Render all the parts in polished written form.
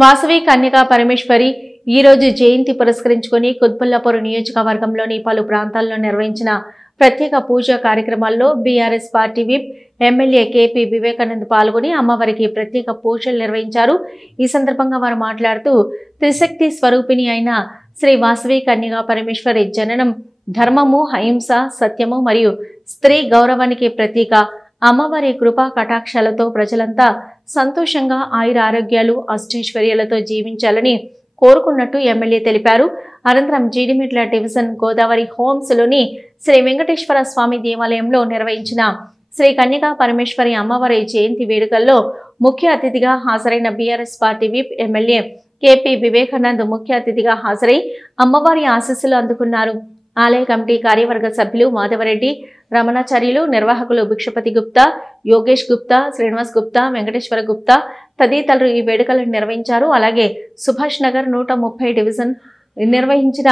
వాసవి కన్యకా పరమేశ్వరి ఈ రోజు జయంతి పురస్కరించుకొని కుత్బుల్లాపూర్ నియోజకవర్గంలోని పలు ప్రాంతాల్లో నిర్వహించిన ప్రత్యేక పూజా కార్యక్రమాల్లో BRS party whip MLA KP Vivekanand పాల్గొని అమ్మవారికి ప్రత్యేక పూజలు నిర్వహించారు। ఈ సందర్భంగా వారు మాట్లాడుతూ త్రిశక్తి స్వరూపిణి అయిన శ్రీ వాసవి కన్యకా పరమేశ్వరి జననం ధర్మము, అహింస, సత్యము మరియు స్త్రీ గౌరవానికి ప్రతీక। అమ్మవారి కృపా కటాక్షాలతో ప్రజలంతా సంతోషంగా ఆయుర ఆరోగ్యాలు అష్టైశ్వర్యాలతో జీవించాలని కోరుకున్నట్టు ఎమ్మెల్యే తెలిపారు। అనంతరం జీడిమెట్ల డివిజన్ గోదావరి హోమ్స్ లోని శ్రీ వెంకటేశ్వర స్వామి దేవాలయంలో నిర్వహించిన శ్రీ కన్యకా పరమేశ్వరి అమ్మవారి జయంతి వేడుకల్లో ముఖ్య అతిథిగా హాజరైన BRS party whip MLA KP Vivekanand ముఖ్య అతిథిగా హాజరై అమ్మవారి ఆశీస్సులు అందుకున్నారు। ఆలయ కమిటీ కార్యవర్గ సభ్యులు మాధవరెడ్డి, రమణాచార్యులు, నిర్వాహకులు భిక్షపతి గుప్తా, యోగేష్ గుప్తా, శ్రీనివాస్ గుప్తా, వెంకటేశ్వర గుప్తా తదితరులు ఈ వేడుకలను నిర్వహించారు। అలాగే సుభాష్ నగర్ 130 డివిజన్ నిర్వహించిన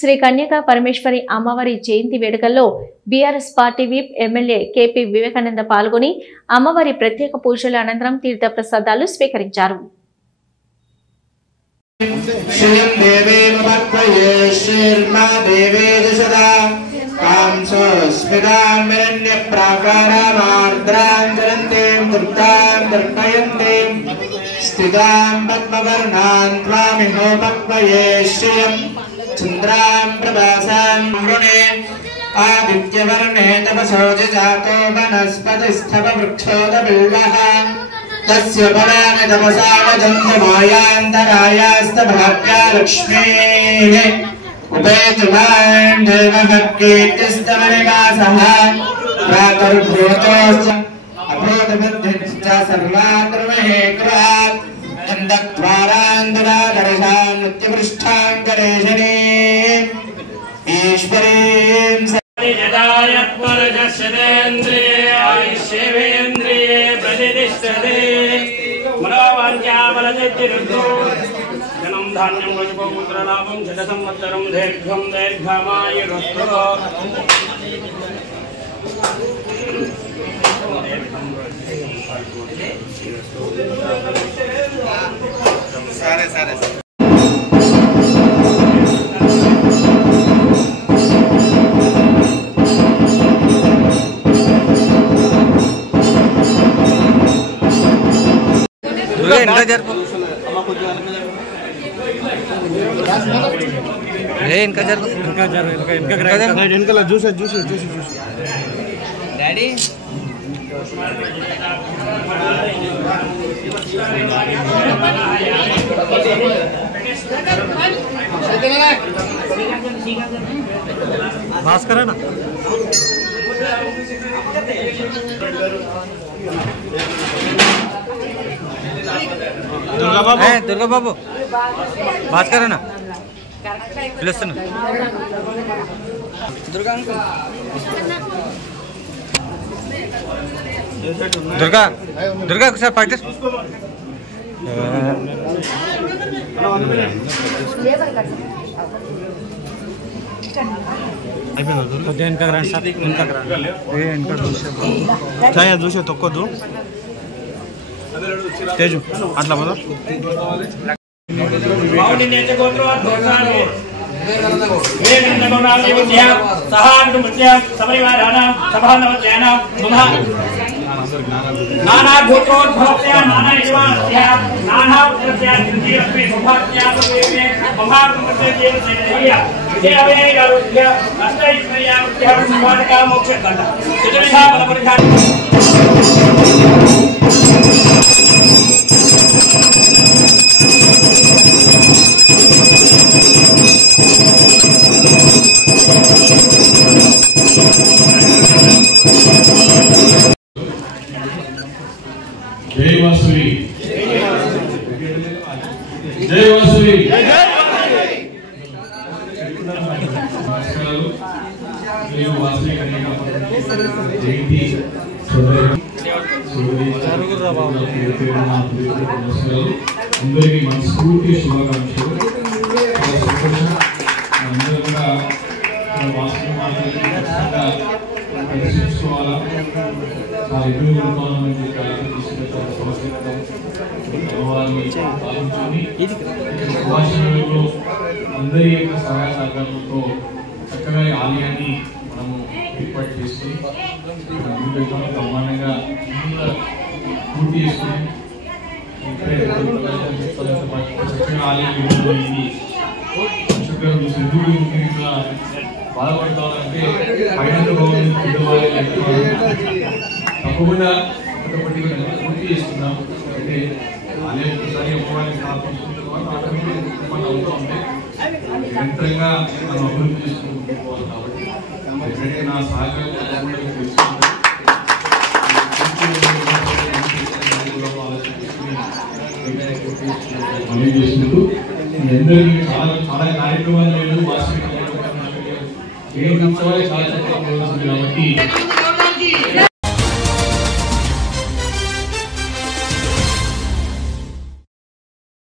శ్రీ కన్యకా పరమేశ్వరి అమ్మవారి జయంతి వేడుకల్లో BRS party whip MLA KP Vivekananda పాల్గొని అమ్మవారి ప్రత్యేక పూజల అనంతరం తీర్థ ప్రసాదాలు స్వీకరించారు। स्थितां पद्मवर्णां त्वामिहो पक्वये श्रियं चन्द्रां प्रभासां वृणे आदित्यवर्णे तपसो जातो वनस्पतिस्थव वृक्षोदबिल्वः तस्य फलानि तपसा वदन्तमायान्तरायास्तभाग्या लक्ष्मीः उपेतुमान् देवः कीर्तिस्तवनिवासः प्रातर्भूतोश्च अभूतबुद्धिश्च सर्वान्तर्महे कृतात् गन्धद्वारान्तरादर्शां नित्यपृष्ठाङ्करेशने ईश्वरीं यदायत्परजस्येन्द्रिये आयुष्येवेन्द्रिये प्रतिष्ठते मनोवाञ्छाबलसिद्धिर्भो धनं धान्यं वैभवपुत्रलाभं शतसंवत्सरं दीर्घं दीर्घमायुरस्तु। सारे इनका जूस डैडी भास्कर है ना दुर्गा बाबू भास्कर है ना दुर्गा दुर्गा दुर्गा सर प्रैक्टिस చూసే తొక్కదు తేజు అట్లా పోదు नाना भूतोद्भवस्य नाना युवास्य नाना उद्रस्य जिंदगी सौभाग्य में महात्मस्य जीवनशैली विजयवे आरोग्य अष्टैश्वर्य भगवान का मोक्ष करना चतुर्विधा बल परिधान जय वासवी जय वासवी नमस्काराలు నేను వాసవి కన్యకా జయంతి నమస్కారాలు అందరికీ మనస్ఫూర్తి శుభాకాంక్షలు అందరూ కూడా వాసవి మాతని దర్శించుకోవాలా ఆ ఎదురు సంస్కృతం అనుభవాన్ని పాలించుకొని సుభాషణలో అందరి యొక్క సహాయ సహకారంతో చక్కగా ఈ ఆలయాన్ని మనము ఏర్పాటు చేసుకొని బ్రహ్మాండంగా పూర్తి చేసుకొని చక్కగా ఆలయం నిర్వహించింది. సిద్ధుడు ఇట్లా బాధపడతామంటే తప్పకుండా ఒకటి పూర్తి చేస్తున్నాం. అంటే ఆలయం ఒకసారి అమ్మవారిని స్థాపించుకున్న తర్వాత ఆటోమేటిక్ అవుతూ ఉంటాయి. నిరంతరంగా మనం అభివృద్ధి చేసుకుంటూ పోవాలి. కాబట్టి ఎప్పుడైతే నా సహకారం తెలుసుకుంటారు చేసుకుంటూ అందరికీ చాలా కార్యక్రమాలు లేదు. వార్షిక కార్యక్రమాలు చాలా చక్కగా కాబట్టి